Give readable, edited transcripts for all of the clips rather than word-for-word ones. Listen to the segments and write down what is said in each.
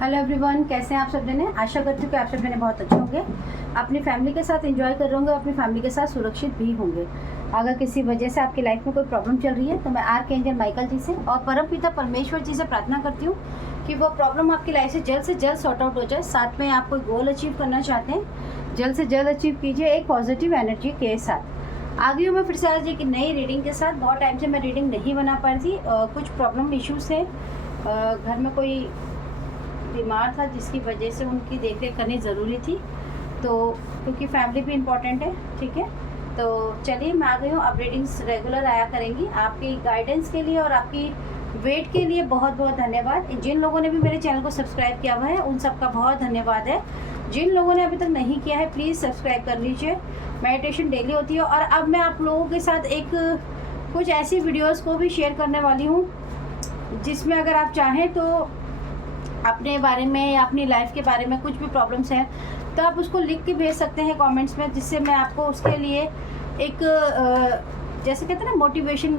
Hello everyone, कैसे हैं आप सब जने। आशा करती हूँ कि आप सब जने बहुत अच्छे होंगे, अपनी फैमिली के साथ एंजॉय कर रहे होंगे, अपनी फैमिली के साथ सुरक्षित भी होंगे। अगर किसी वजह से आपकी लाइफ में कोई प्रॉब्लम चल रही है तो मैं आर्कएंजल माइकल जी से और परमपिता परमेश्वर जी से प्रार्थना करती हूँ कि वो प्रॉब्लम आपकी लाइफ से जल्द सॉर्ट आउट हो जाए। साथ में आप कोई गोल अचीव करना चाहते हैं, जल्द से जल्द अचीव कीजिए एक पॉजिटिव एनर्जी के साथ। आ गई हूँ मैं फिर से आज एक नई रीडिंग के साथ। बहुत टाइम से मैं रीडिंग नहीं बना पा रही थी, कुछ प्रॉब्लम इश्यूज थे, घर में कोई बीमार था जिसकी वजह से उनकी देख रेख करनी ज़रूरी थी, तो क्योंकि फैमिली भी इम्पोर्टेंट है। ठीक है, तो चलिए मैं आ गई हूँ। अब रीडिंग्स रेगुलर आया करेंगी। आपकी गाइडेंस के लिए और आपकी वेट के लिए बहुत बहुत धन्यवाद। जिन लोगों ने भी मेरे चैनल को सब्सक्राइब किया हुआ है उन सबका बहुत धन्यवाद है। जिन लोगों ने अभी तक नहीं किया है प्लीज़ सब्सक्राइब कर लीजिए। मेडिटेशन डेली होती है और अब मैं आप लोगों के साथ एक कुछ ऐसी वीडियोज़ को भी शेयर करने वाली हूँ जिसमें अगर आप चाहें तो अपने बारे में या अपनी लाइफ के बारे में कुछ भी प्रॉब्लम्स हैं तो आप उसको लिख के भेज सकते हैं कमेंट्स में, जिससे मैं आपको उसके लिए एक जैसे कहते हैं ना मोटिवेशन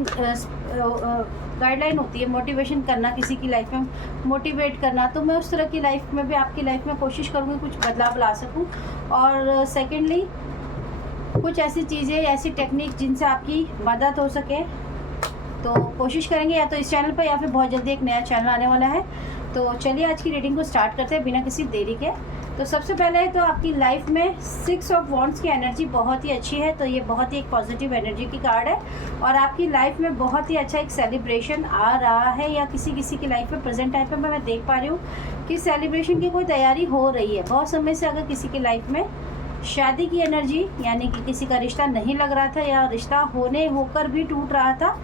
गाइडलाइन होती है, मोटिवेशन करना, किसी की लाइफ में मोटिवेट करना, तो मैं उस तरह की लाइफ में भी आपकी लाइफ में कोशिश करूँगी कुछ बदलाव ला सकूँ। और सेकेंडली कुछ ऐसी चीज़ें, ऐसी टेक्निक जिनसे आपकी मदद हो सके तो कोशिश करेंगे, या तो इस चैनल पर या फिर बहुत जल्दी एक नया चैनल आने वाला है। तो चलिए आज की रीडिंग को स्टार्ट करते हैं बिना किसी देरी के। तो सबसे पहले तो आपकी लाइफ में 6 ऑफ वॉन्ड्स की एनर्जी बहुत ही अच्छी है, तो ये बहुत ही एक पॉजिटिव एनर्जी की कार्ड है और आपकी लाइफ में बहुत ही अच्छा एक सेलिब्रेशन आ रहा है, या किसी किसी की लाइफ में प्रेजेंट टाइम पे मैं देख पा रही हूँ कि सेलिब्रेशन की कोई तैयारी हो रही है। बहुत समय से अगर किसी की लाइफ में शादी की एनर्जी, यानी कि किसी का रिश्ता नहीं लग रहा था या रिश्ता होकर भी टूट रहा था,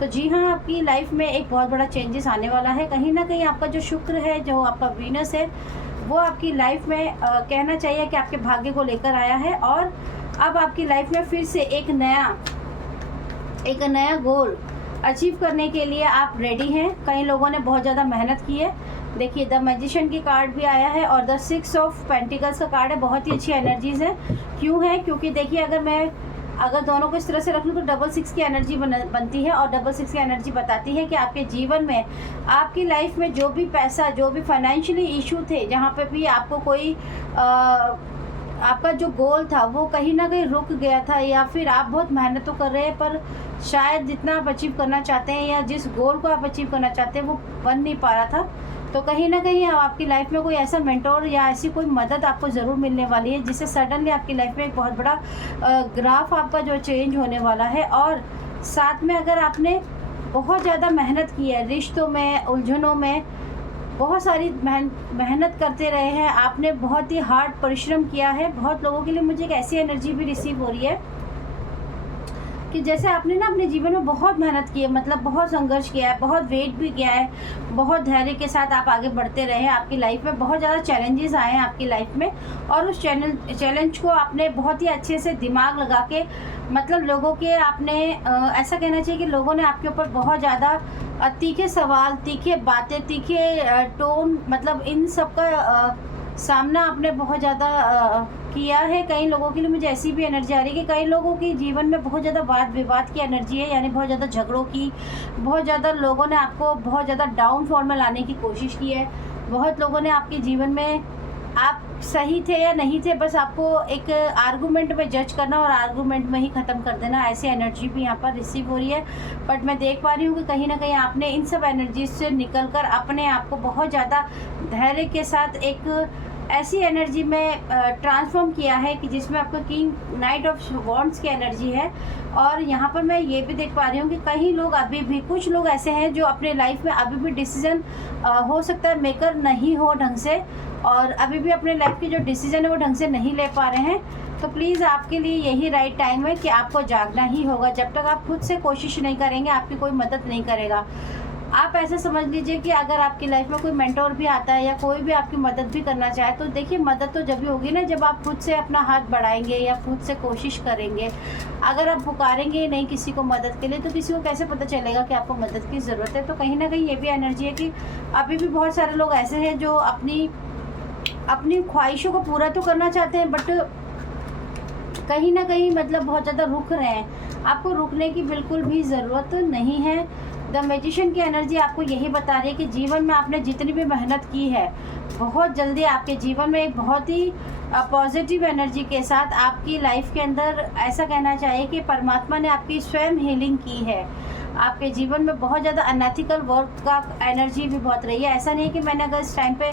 तो जी हाँ, आपकी लाइफ में एक बहुत बड़ा चेंजेस आने वाला है। कहीं ना कहीं आपका जो शुक्र है, जो आपका वीनस है, वो आपकी लाइफ में कहना चाहिए कि आपके भाग्य को लेकर आया है और अब आपकी लाइफ में फिर से एक नया गोल अचीव करने के लिए आप रेडी हैं। कई लोगों ने बहुत ज़्यादा मेहनत की है। देखिए द मैजिशियन की कार्ड भी आया है और द 6 ऑफ पेंटिकल्स का कार्ड है। बहुत ही अच्छी एनर्जीज है। क्यों है? क्योंकि देखिए अगर दोनों को इस तरह से रख लूँ तो 6 की एनर्जी बनती है और 6 की एनर्जी बताती है कि आपके जीवन में, आपकी लाइफ में जो भी पैसा, जो भी फाइनेंशियली इशू थे, जहाँ पे भी आपको कोई आपका जो गोल था वो कहीं ना कहीं रुक गया था, या फिर आप बहुत मेहनत तो कर रहे हैं पर शायद जितना आप अचीव करना चाहते हैं या जिस गोल को आप अचीव करना चाहते हैं वो बन नहीं पा रहा था, तो कहीं ना कहीं आपकी लाइफ में कोई ऐसा मेंटोर या ऐसी कोई मदद आपको ज़रूर मिलने वाली है जिससे सडनली आपकी लाइफ में एक बहुत बड़ा ग्राफ आपका जो चेंज होने वाला है। और साथ में अगर आपने बहुत ज़्यादा मेहनत की है, रिश्तों में, उलझनों में बहुत सारी मेहनत करते रहे हैं, आपने बहुत ही हार्ड परिश्रम किया है। बहुत लोगों के लिए मुझे एक ऐसी एनर्जी भी रिसीव हो रही है कि जैसे आपने ना अपने जीवन में बहुत मेहनत की है, मतलब बहुत संघर्ष किया है, बहुत वेट भी किया है, बहुत धैर्य के साथ आप आगे बढ़ते रहे हैं। आपकी लाइफ में बहुत ज़्यादा चैलेंजेस आए हैं आपकी लाइफ में और उस चैलेंज को आपने बहुत ही अच्छे से दिमाग लगा के, मतलब लोगों के आपने ऐसा कहना चाहिए कि लोगों ने आपके ऊपर बहुत ज़्यादा तीखे सवाल, तीखे बातें, तीखे टोन, मतलब इन सब का सामना आपने बहुत ज़्यादा किया है। कई लोगों के लिए मुझे ऐसी भी एनर्जी आ रही है कि कई लोगों के जीवन में बहुत ज़्यादा वाद विवाद की एनर्जी है, यानी बहुत ज़्यादा झगड़ों की, बहुत ज़्यादा लोगों ने आपको बहुत ज़्यादा डाउनफॉल में लाने की कोशिश की है। बहुत लोगों ने आपके जीवन में, आप सही थे या नहीं थे, बस आपको एक आर्गूमेंट में जज करना और आर्गूमेंट में ही ख़त्म कर देना, ऐसी एनर्जी भी यहाँ पर रिसीव हो रही है। बट मैं देख पा रही हूँ कि कहीं ना कहीं आपने इन सब एनर्जी से निकल कर अपने आप को बहुत ज़्यादा धैर्य के साथ एक ऐसी एनर्जी में ट्रांसफॉर्म किया है कि जिसमें आपको किंग नाइट ऑफ वॉन्ड्स की एनर्जी है। और यहाँ पर मैं ये भी देख पा रही हूँ कि कई लोग अभी भी, कुछ लोग ऐसे हैं जो अपने लाइफ में अभी भी डिसीजन हो सकता है मेकर नहीं हो ढंग से, और अभी भी अपने लाइफ की जो डिसीजन है वो ढंग से नहीं ले पा रहे हैं। तो प्लीज़ आपके लिए यही राइट टाइम है कि आपको जागना ही होगा। जब तक आप खुद से कोशिश नहीं करेंगे आपकी कोई मदद नहीं करेगा। आप ऐसा समझ लीजिए कि अगर आपकी लाइफ में कोई मेंटोर भी आता है या कोई भी आपकी मदद भी करना चाहे, तो देखिए मदद तो जब भी होगी ना जब आप खुद से अपना हाथ बढ़ाएंगे या खुद से कोशिश करेंगे। अगर आप पुकारेंगे ही नहीं किसी को मदद के लिए तो किसी को कैसे पता चलेगा कि आपको मदद की ज़रूरत है। तो कहीं ना कहीं ये भी एनर्जी है कि अभी भी बहुत सारे लोग ऐसे हैं जो अपनी ख्वाहिशों को पूरा तो करना चाहते हैं बट कहीं ना कहीं मतलब बहुत ज़्यादा रुक रहे हैं। आपको रुकने की बिल्कुल भी ज़रूरत नहीं है। द मैजिशियन की एनर्जी आपको यही बता रही है कि जीवन में आपने जितनी भी मेहनत की है, बहुत जल्दी आपके जीवन में एक बहुत ही पॉजिटिव एनर्जी के साथ आपकी लाइफ के अंदर ऐसा कहना चाहिए कि परमात्मा ने आपकी स्वयं हीलिंग की है। आपके जीवन में बहुत ज़्यादा अनएथिकल वर्क का एनर्जी भी बहुत रही है। ऐसा नहीं है कि मैंने अगर इस टाइम पे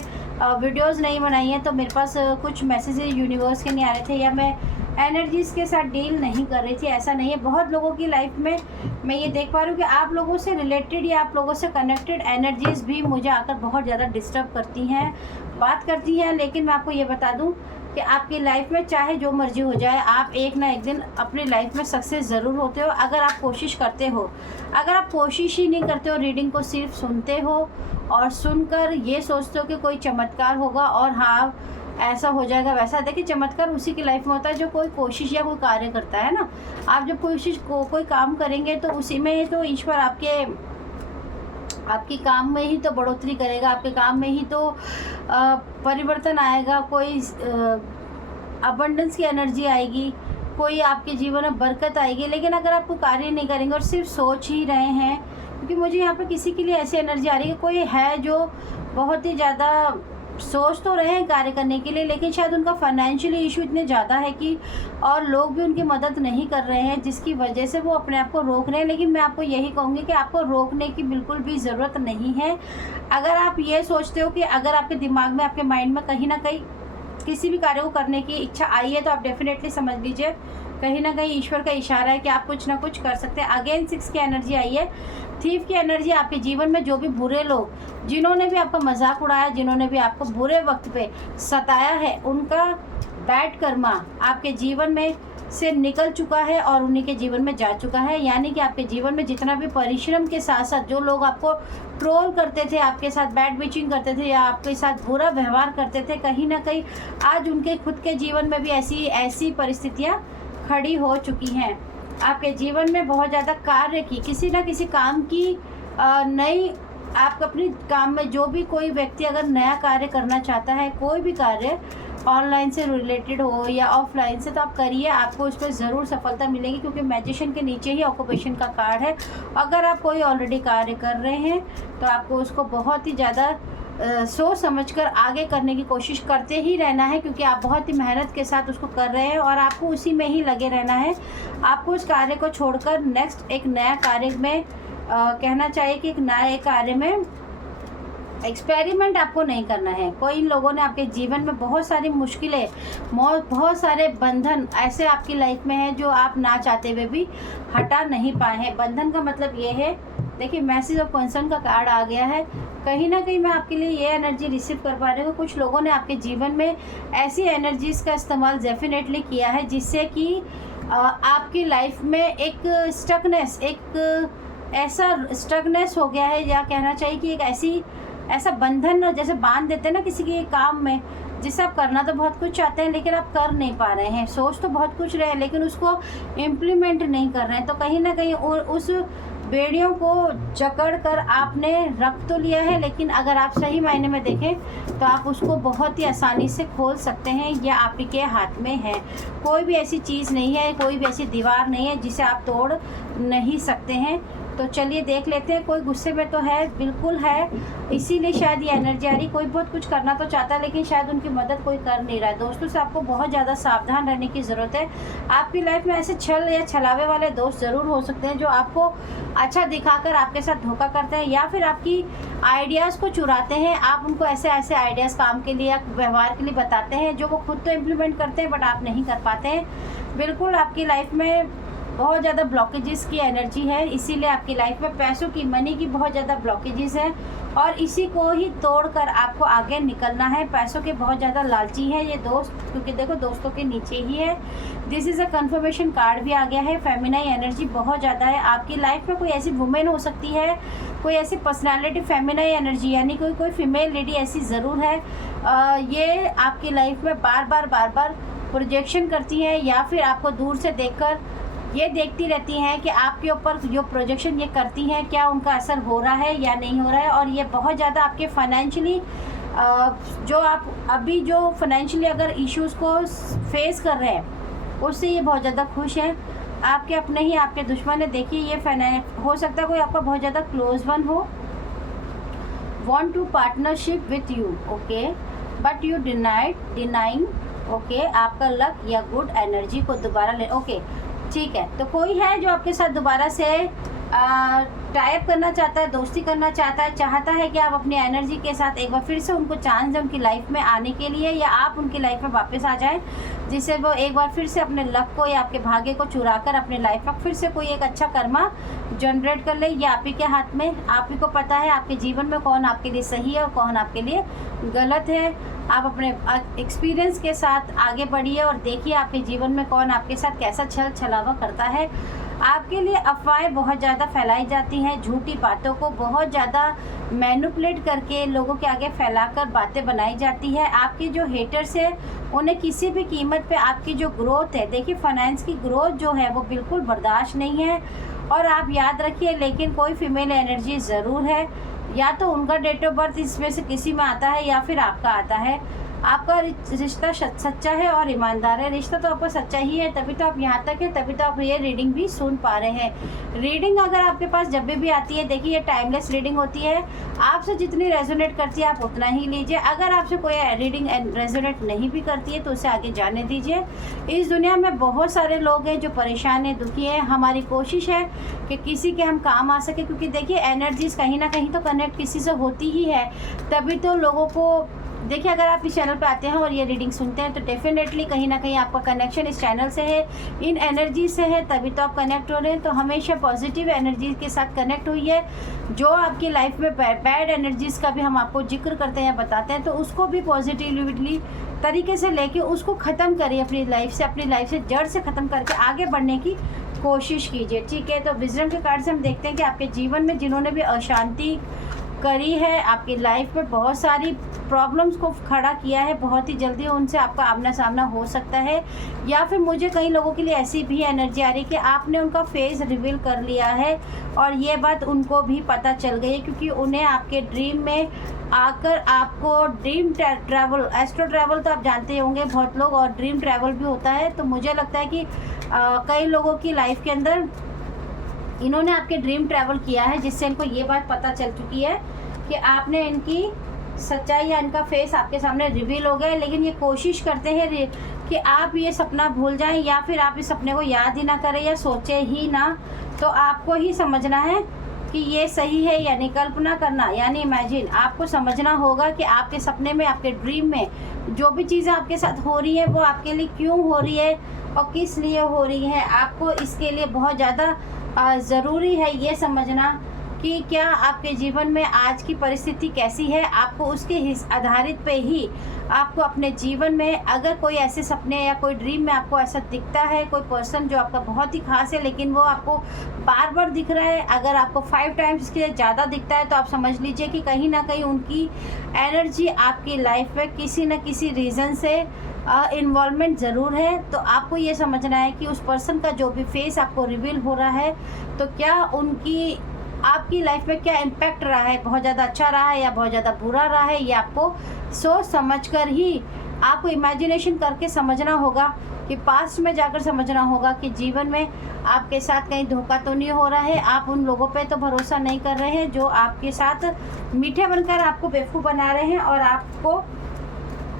वीडियोस नहीं बनाई हैं तो मेरे पास कुछ मैसेजेस यूनिवर्स के नहीं आ रहे थे या मैं एनर्जीज़ के साथ डील नहीं कर रही थी, ऐसा नहीं है। बहुत लोगों की लाइफ में मैं ये देख पा रही हूँ कि आप लोगों से रिलेटेड या आप लोगों से कनेक्टेड एनर्जीज़ भी मुझे आकर बहुत ज़्यादा डिस्टर्ब करती हैं, बात करती हैं। लेकिन मैं आपको ये बता दूँ कि आपकी लाइफ में चाहे जो मर्जी हो जाए, आप एक ना एक दिन अपनी लाइफ में सक्सेस ज़रूर होते हो अगर आप कोशिश करते हो। अगर आप कोशिश ही नहीं करते हो, रीडिंग को सिर्फ सुनते हो और सुनकर ये सोचते हो कि कोई चमत्कार होगा और हाँ ऐसा हो जाएगा वैसा, देखिए चमत्कार उसी की लाइफ में होता है जो कोई कोशिश या कोई कार्य करता है ना। आप जब कोई काम करेंगे तो उसी में तो ईश्वर आपकी काम में ही तो बढ़ोतरी करेगा, आपके काम में ही तो परिवर्तन आएगा, कोई अबंडेंस की एनर्जी आएगी, कोई आपके जीवन में बरकत आएगी। लेकिन अगर आप कोई कार्य नहीं करेंगे और सिर्फ सोच ही रहे हैं, क्योंकि मुझे यहाँ पे किसी के लिए ऐसी एनर्जी आ रही है, कोई है जो बहुत ही ज़्यादा सोच तो रहे हैं कार्य करने के लिए, लेकिन शायद उनका फाइनेंशियली इशू इतने ज़्यादा है कि और लोग भी उनकी मदद नहीं कर रहे हैं, जिसकी वजह से वो अपने आप को रोक रहे हैं। लेकिन मैं आपको यही कहूँगी कि आपको रोकने की बिल्कुल भी ज़रूरत नहीं है। अगर आप ये सोचते हो कि अगर आपके दिमाग में, आपके माइंड में कहीं ना कहीं किसी भी कार्य को करने की इच्छा आई है, तो आप डेफिनेटली समझ लीजिए कहीं ना कहीं ईश्वर का इशारा है कि आप कुछ ना कुछ कर सकते हैं। अगेन 6 की एनर्जी आई है, थीफ की एनर्जी। आपके जीवन में जो भी बुरे लोग, जिन्होंने भी आपका मजाक उड़ाया, जिन्होंने भी आपको बुरे वक्त पे सताया है, उनका बैड कर्मा आपके जीवन में से निकल चुका है और उन्हीं के जीवन में जा चुका है। यानी कि आपके जीवन में जितना भी परिश्रम के साथ साथ जो लोग आपको ट्रोल करते थे, आपके साथ बैड विचिंग करते थे या आपके साथ बुरा व्यवहार करते थे, कहीं ना कहीं आज उनके खुद के जीवन में भी ऐसी परिस्थितियाँ खड़ी हो चुकी हैं। आपके जीवन में बहुत ज़्यादा कार्य की, किसी ना किसी काम की नई, आप अपने काम में जो भी कोई व्यक्ति अगर नया कार्य करना चाहता है, कोई भी कार्य ऑनलाइन से रिलेटेड हो या ऑफलाइन से, तो आप करिए, आपको उस पर ज़रूर सफलता मिलेगी। क्योंकि मैजिशियन के नीचे ही ऑक्यूपेशन का कार्ड है। अगर आप कोई ऑलरेडी कार्य कर रहे हैं तो आपको उसको बहुत ही ज़्यादा सोच समझकर आगे करने की कोशिश करते ही रहना है, क्योंकि आप बहुत ही मेहनत के साथ उसको कर रहे हैं और आपको उसी में ही लगे रहना है। आपको उस कार्य को छोड़कर नेक्स्ट एक नया कार्य में कहना चाहिए कि एक नए कार्य में एक्सपेरिमेंट आपको नहीं करना है। कोई इन लोगों ने आपके जीवन में बहुत सारी मुश्किलें, बहुत सारे बंधन ऐसे आपकी लाइफ में हैं जो आप ना चाहते हुए भी हटा नहीं पाए हैं। बंधन का मतलब ये है, देखिए मैसेज ऑफ कंसर्न का कार्ड आ गया है। कहीं ना कहीं मैं आपके लिए ये एनर्जी रिसीव कर पा रही हूँ। कुछ लोगों ने आपके जीवन में ऐसी एनर्जीज़ का इस्तेमाल डेफिनेटली किया है जिससे कि आपकी लाइफ में एक स्टकनेस, एक ऐसा स्टकनेस हो गया है, या कहना चाहिए कि एक ऐसा बंधन जैसे बांध देते हैं ना किसी के काम में, जिससे आप करना तो बहुत कुछ चाहते हैं लेकिन आप कर नहीं पा रहे हैं। सोच तो बहुत कुछ रहे हैं लेकिन उसको इम्प्लीमेंट नहीं कर रहे हैं। तो कहीं ना कहीं उस बेड़ियों को जकड़ कर आपने रख तो लिया है, लेकिन अगर आप सही मायने में देखें तो आप उसको बहुत ही आसानी से खोल सकते हैं। यह आप ही के हाथ में है। कोई भी ऐसी चीज़ नहीं है, कोई भी ऐसी दीवार नहीं है जिसे आप तोड़ नहीं सकते हैं। तो चलिए देख लेते हैं। कोई गुस्से में तो है, बिल्कुल है, इसीलिए शायद ये एनर्जी आ रही। कोई बहुत कुछ करना तो चाहता है लेकिन शायद उनकी मदद कोई कर नहीं रहा है। दोस्तों से आपको बहुत ज़्यादा सावधान रहने की ज़रूरत है। आपकी लाइफ में ऐसे छल या छलावे वाले दोस्त ज़रूर हो सकते हैं जो आपको अच्छा दिखाकर आपके साथ धोखा करते हैं या फिर आपकी आइडियाज़ को चुराते हैं। आप उनको ऐसे आइडियाज़ काम के लिए या व्यवहार के लिए बताते हैं जो वो खुद तो इम्प्लीमेंट करते हैं बट आप नहीं कर पाते हैं। बिल्कुल आपकी लाइफ में बहुत ज़्यादा ब्लॉकेजेस की एनर्जी है, इसीलिए आपकी लाइफ में पैसों की, मनी की बहुत ज़्यादा ब्लॉकेजेस है और इसी को ही तोड़कर आपको आगे निकलना है। पैसों के बहुत ज़्यादा लालची है ये दोस्त, क्योंकि देखो दोस्तों के नीचे ही है। This is a conformation card भी आ गया है। फेमिनाइन एनर्जी बहुत ज़्यादा है। आपकी लाइफ में कोई ऐसी वुमेन हो सकती है, कोई ऐसी पर्सनैलिटी, फेमिनाइन एनर्जी यानी कोई फीमेल लेडी ऐसी ज़रूर है। ये आपकी लाइफ में बार बार प्रोजेक्शन करती है या फिर आपको दूर से देखकर ये देखती रहती हैं कि आपके ऊपर जो प्रोजेक्शन ये करती हैं क्या उनका असर हो रहा है या नहीं हो रहा है। और ये बहुत ज़्यादा आपके फाइनेंशियली जो आप अभी जो फाइनेंशियली अगर इश्यूज़ को फेस कर रहे हैं उससे ये बहुत ज़्यादा खुश हैं। आपके अपने ही आपके दुश्मन है। देखिए ये हो सकता है कोई आपका बहुत ज़्यादा क्लोज वन हो, want to partnership with you, okay, but you denying, okay, आपका लक या गुड एनर्जी को दोबारा ले, ओके ठीक है। तो कोई है जो आपके साथ दोबारा से टाइप करना चाहता है, दोस्ती करना चाहता है कि आप अपनी एनर्जी के साथ एक बार फिर से उनको चांस दें उनकी लाइफ में आने के लिए, या आप उनकी लाइफ में वापस आ जाएं, जिससे वो एक बार फिर से अपने लक को या आपके भाग्य को चुरा कर अपनी लाइफ में फिर से कोई एक अच्छा कर्मा जनरेट कर ले। ये आप ही के हाथ में, आप ही को पता है आपके जीवन में कौन आपके लिए सही है और कौन आपके लिए गलत है। आप अपने एक्सपीरियंस के साथ आगे बढ़िए और देखिए आपके जीवन में कौन आपके साथ कैसा छल छलावा करता है। आपके लिए अफवाहें बहुत ज़्यादा फैलाई जाती हैं, झूठी बातों को बहुत ज़्यादा मैनिपुलेट करके लोगों के आगे फैलाकर बातें बनाई जाती है। आपके जो हेटर्स है उन्हें किसी भी कीमत पे आपकी जो ग्रोथ है, देखिए फाइनेंस की ग्रोथ जो है वो बिल्कुल बर्दाश्त नहीं है। और आप याद रखिए, लेकिन कोई फीमेल एनर्जी ज़रूर है, या तो उनका डेट ऑफ बर्थ इसमें से किसी में आता है या फिर आपका आता है। आपका रिश्ता सच्चा है और ईमानदार है, रिश्ता तो आपका सच्चा ही है, तभी तो आप यहाँ तक है, तभी तो आप ये रीडिंग भी सुन पा रहे हैं। रीडिंग अगर आपके पास जब भी आती है, देखिए ये टाइमलेस रीडिंग होती है, आपसे जितनी रेजोनेट करती है आप उतना ही लीजिए। अगर आपसे कोई रीडिंग रेजोनेट नहीं भी करती है तो उसे आगे जाने दीजिए। इस दुनिया में बहुत सारे लोग हैं जो परेशान हैं, दुखी हैं। हमारी कोशिश है कि किसी के हम काम आ सके, क्योंकि देखिए एनर्जीज कहीं ना कहीं तो कनेक्ट किसी से होती ही है, तभी तो लोगों को, देखिए अगर आप इस चैनल पे आते हैं और ये रीडिंग सुनते हैं तो डेफिनेटली कहीं ना कहीं आपका कनेक्शन इस चैनल से है, इन एनर्जी से है, तभी तो आप कनेक्ट हो रहे हैं। तो हमेशा पॉजिटिव एनर्जी के साथ कनेक्ट हुई है। जो आपकी लाइफ में बैड एनर्जीज़ का भी हम आपको जिक्र करते हैं, बताते हैं, तो उसको भी पॉजिटिवली तरीके से लेके उसको ख़त्म करिए अपनी लाइफ से जड़ से ख़त्म करके आगे बढ़ने की कोशिश कीजिए, ठीक है। तो विजडम के कार्ड से हम देखते हैं कि आपके जीवन में जिन्होंने भी अशांति करी है, आपकी लाइफ में बहुत सारी प्रॉब्लम्स को खड़ा किया है, बहुत ही जल्दी उनसे आपका आमना सामना हो सकता है। या फिर मुझे कई लोगों के लिए ऐसी भी एनर्जी आ रही है कि आपने उनका फेस रिवील कर लिया है और ये बात उनको भी पता चल गई है, क्योंकि उन्हें आपके ड्रीम में आकर आपको ड्रीम ट्रैवल, एस्ट्रो ट्रैवल तो आप जानते होंगे बहुत लोग, और ड्रीम ट्रैवल भी होता है। तो मुझे लगता है कि कई लोगों की लाइफ के अंदर इन्होंने आपके ड्रीम ट्रैवल किया है, जिससे इनको ये बात पता चल चुकी है कि आपने इनकी सच्चाई या इनका फेस आपके सामने रिवील हो गया। लेकिन ये कोशिश करते हैं कि आप ये सपना भूल जाएं, या फिर आप इस सपने को याद ही ना करें या सोचें ही ना। तो आपको ही समझना है कि ये सही है, यानी कल्पना करना, यानी इमेजिन। आपको समझना होगा कि आपके सपने में, आपके ड्रीम में जो भी चीज़ें आपके साथ हो रही है वो आपके लिए क्यों हो रही है और किस लिए हो रही है। आपको इसके लिए बहुत ज़्यादा ज़रूरी है ये समझना कि क्या आपके जीवन में आज की परिस्थिति कैसी है। आपको उसके आधारित पे ही आपको अपने जीवन में, अगर कोई ऐसे सपने या कोई ड्रीम में आपको ऐसा दिखता है, कोई पर्सन जो आपका बहुत ही खास है लेकिन वो आपको बार बार दिख रहा है, अगर आपको 5 टाइम्स इसके ज़्यादा दिखता है, तो आप समझ लीजिए कि कहीं ना कहीं उनकी एनर्जी आपकी लाइफ में किसी न किसी रीज़न से इन्वॉल्वमेंट ज़रूर है। तो आपको ये समझना है कि उस पर्सन का जो भी फेस आपको रिवील हो रहा है, तो क्या उनकी आपकी लाइफ में क्या इम्पैक्ट रहा है, बहुत ज़्यादा अच्छा रहा है या बहुत ज़्यादा बुरा रहा है, ये आपको सोच समझकर ही आपको इमेजिनेशन करके समझना होगा, कि पास्ट में जाकर समझना होगा कि जीवन में आपके साथ कहीं धोखा तो नहीं हो रहा है। आप उन लोगों पे तो भरोसा नहीं कर रहे हैं जो आपके साथ मीठे बनकर आपको बेवकूफ़ बना रहे हैं और आपको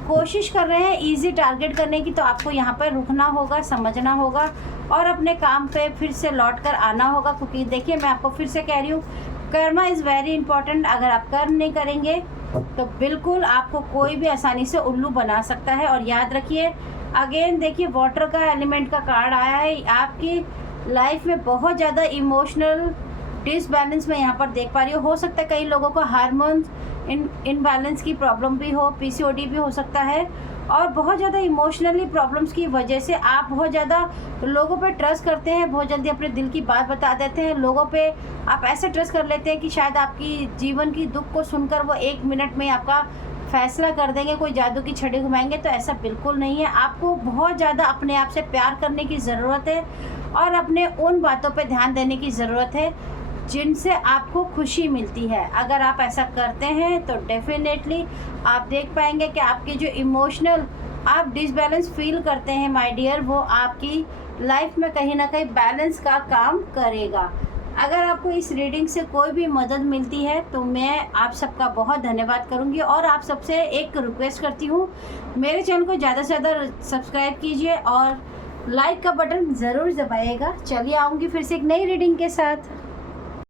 कोशिश कर रहे हैं इजी टारगेट करने की। तो आपको यहाँ पर रुकना होगा, समझना होगा और अपने काम पे फिर से लौट कर आना होगा। क्योंकि देखिए मैं आपको फिर से कह रही हूँ, कर्मा इज़ वेरी इंपॉर्टेंट। अगर आप कर्म नहीं करेंगे तो बिल्कुल आपको कोई भी आसानी से उल्लू बना सकता है। और याद रखिए, अगेन देखिए वाटर का एलिमेंट का कार्ड आया है। आपकी लाइफ में बहुत ज़्यादा इमोशनल डिसबैलेंस मैं यहाँ पर देख पा रही हूँ। हो सकता है कई लोगों को हार्मोन्स इनबैलेंस की प्रॉब्लम भी हो, पीसीओडी भी हो सकता है, और बहुत ज़्यादा इमोशनली प्रॉब्लम्स की वजह से आप बहुत ज़्यादा लोगों पे ट्रस्ट करते हैं, बहुत जल्दी अपने दिल की बात बता देते हैं लोगों पे। आप ऐसे ट्रस्ट कर लेते हैं कि शायद आपकी जीवन की दुख को सुनकर वो 1 मिनट में आपका फैसला कर देंगे, कोई जादू की छड़ी घुमाएंगे। तो ऐसा बिल्कुल नहीं है। आपको बहुत ज़्यादा अपने आप से प्यार करने की ज़रूरत है और अपने उन बातों पे ध्यान देने की ज़रूरत है जिनसे आपको खुशी मिलती है। अगर आप ऐसा करते हैं तो डेफिनेटली आप देख पाएंगे कि आपके जो इमोशनल आप डिसबैलेंस फील करते हैं माय डियर, वो आपकी लाइफ में कहीं ना कहीं बैलेंस का काम करेगा। अगर आपको इस रीडिंग से कोई भी मदद मिलती है तो मैं आप सबका बहुत धन्यवाद करूंगी, और आप सबसे एक रिक्वेस्ट करती हूँ, मेरे चैनल को ज़्यादा से ज़्यादा सब्सक्राइब कीजिए और लाइक का बटन ज़रूर दबाइएगा। चलिए आऊँगी फिर से एक नई रीडिंग के साथ।